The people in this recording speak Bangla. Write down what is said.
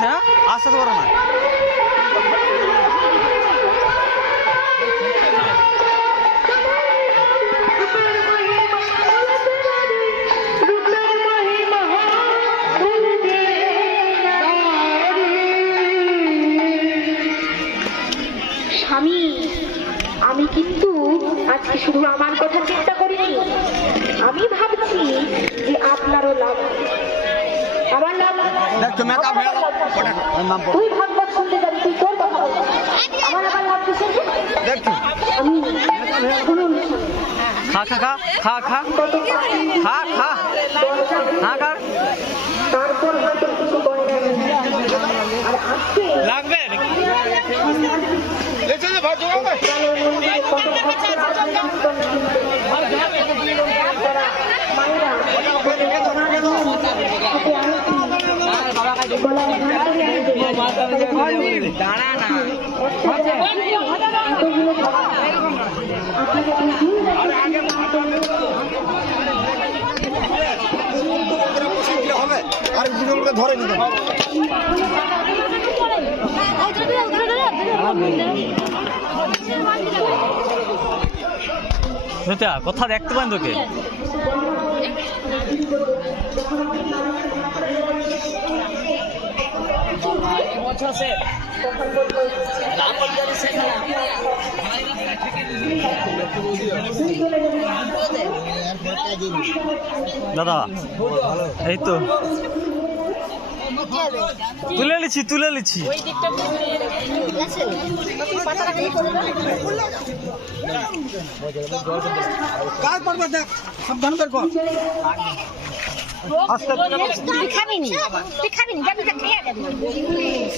আছে, হ্যাঁ আস্তে আস্তে করো না। স্বামী, আমি কিন্তু আজকে শুধু আমার কথা চিন্তা করিনি, আমি ভাবছি যে আপনারও লাভ, আমার লাভ। তুই ভাগবত শুনতে যাবি, তুই তোর কথা বলবি, আমার আবার লাভ কিসের? আমি শুনুন, খা খা খা খা খা কত পাখি খা খা দরজা খা খা তারপর হয়তো কিছু করে নেবেন। আর আজকে লাগবে প্রাণের মন্দিরে কত ভক্তের আত্মচিন্তন শুনতে, তারা মায়েরা বলে, সোনার মন, হাতে আংটি, গলায় ঘণ্টারি আনবে, এতগুলো ভক্ত, আপনাকে এই দিন আর দুজনকে ধরে নিতে কথা দেখতে পান তোকে। দাদা এই তো তুলে লিছি কাজ করবে, দেখ সাবধান করে কর। তুই খাবি নি, তুই খাবি নি, যাবি, খেয়ে যাবি।